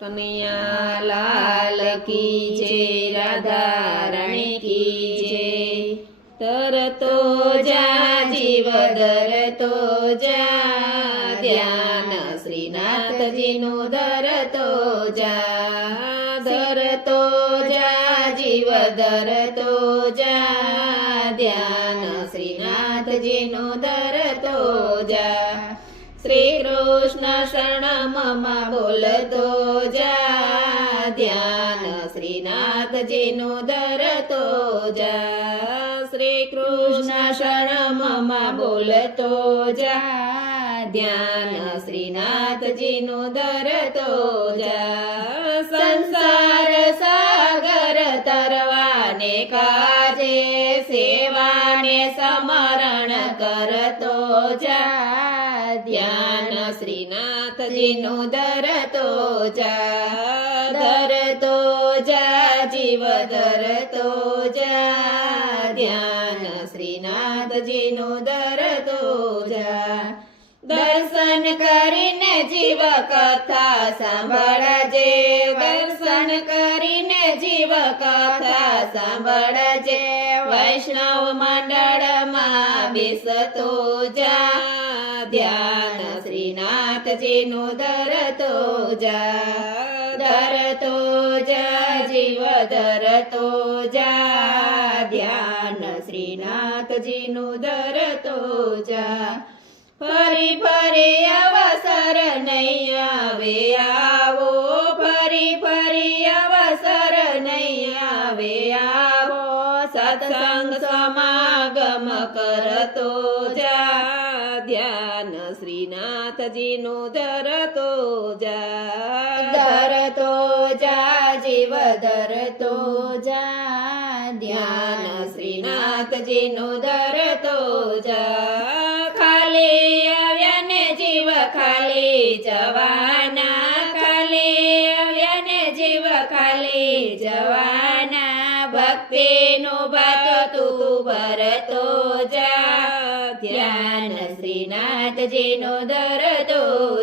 कन्हैया लाल की जय, राधा रानी की जय। तरतो जा जीव धरतो जा, ध्यान श्रीनाथजीનું ધરતો જા, ધરતો જા જીવ ધરતો જા, ધ્યાન શ્રીનાથજીનું ધરતો જા। श्री कृष्ण शरणमમાં બોલતો જા, ધ્યાન શ્રીનાથજીનું ધરતો જા। શ્રી કૃષ્ણ શરણમમાં બોલતો જા, ધ્યાન શ્રીનાથજીનું ધરતો જા। સંસાર સાગર તરવાને કાજે, સેવાને સમરણ કરતો જા, ध्यान श्रीनाथजीનું ધરતો જા, ધરતો જા જીવ ધરતો જા, ध्यान श्रीनाथजीનું ધરતો જા। દર્શન કરીને જીવ કથા સાંભળજે, દર્શન કરીને જીવ કથા સાંભળજે, વૈષ્ણવ મંડળમાં બેસતો જા, ध्यान श्रीनाथजीનું ધરતો જા, ધરતો જા જીવ ધરતો જા, ध्यान श्रीनाथजीનું ધરતો જા। ફરી ફરી અવસર નહીં આવે આવો, ફરી ફરી અવસર નહીં આવે આવો, સત્સંગ સમાગમ કરતો જા, ध्यान श्रीनाथजीનું ધરતો જા, ધરતો જા જીવ ધરતો જા, ध्यान श्रीनाथजीનું ધરતો જા। ખાલી આવ્યા ને જીવ ખાલી જવાના, ખાલી આવ્યા ને જીવ ખાલી જવાના, ભક્તિનું ભાત તું ભરતો જા, ध्यान श्रीनाथजीનું ધરતો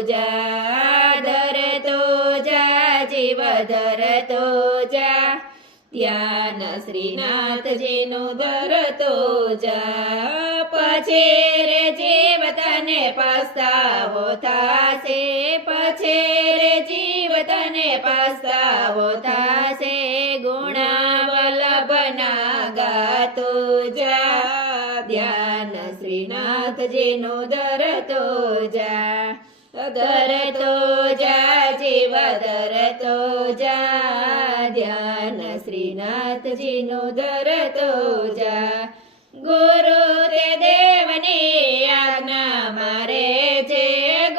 જા, ધરતો જા જીવ ધરતો જા, ध्यान श्रीनाथजीનું ધરતો જા। પછી રે જીવ તને પસ્તાવો થાશે, પછી રે જીવ તને પસ્તાવો થાશે, ગુણાવલ્લભના ગાતો જા, ध्यान श्रीनाथजीનું ધરતો જા, ધરતો જા જીવ ધરતો જા, ध्यान श्रीनाथजीનું ધરતો જા। ગુરુ તે દેવની આજ્ઞા મારે છે,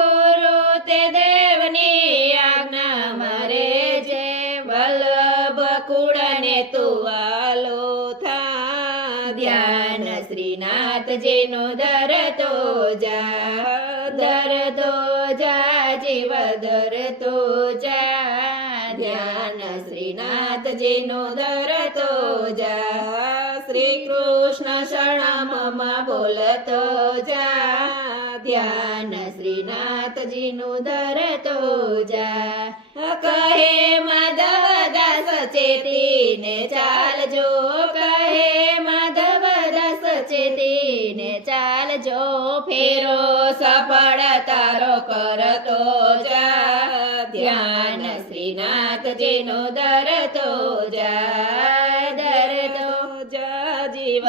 ગુરુ તે દેવની આજ્ઞા મારે છે, વલ્લભ કુળને તું વાલો થા, ध्यान श्रीनाथजीનું ધરતો જા, ધરતો જા જીવ ધરતો જા, ध्यान श्रीनाथजीનું ધરતો જા। श्री कृष्ण शरणमમાં બોલતો જા, ध्यान श्रीनाथजीનું ધરતો જા। કહે માધવદાસ ચેતીને ચાલજો, કહે માધવદાસ ચેતીને ચાલજો, ફેરો સફળ તારો કરતો જા, ध्यान श्रीनाथजीનું ધરતો જા, ધરતો જા જીવ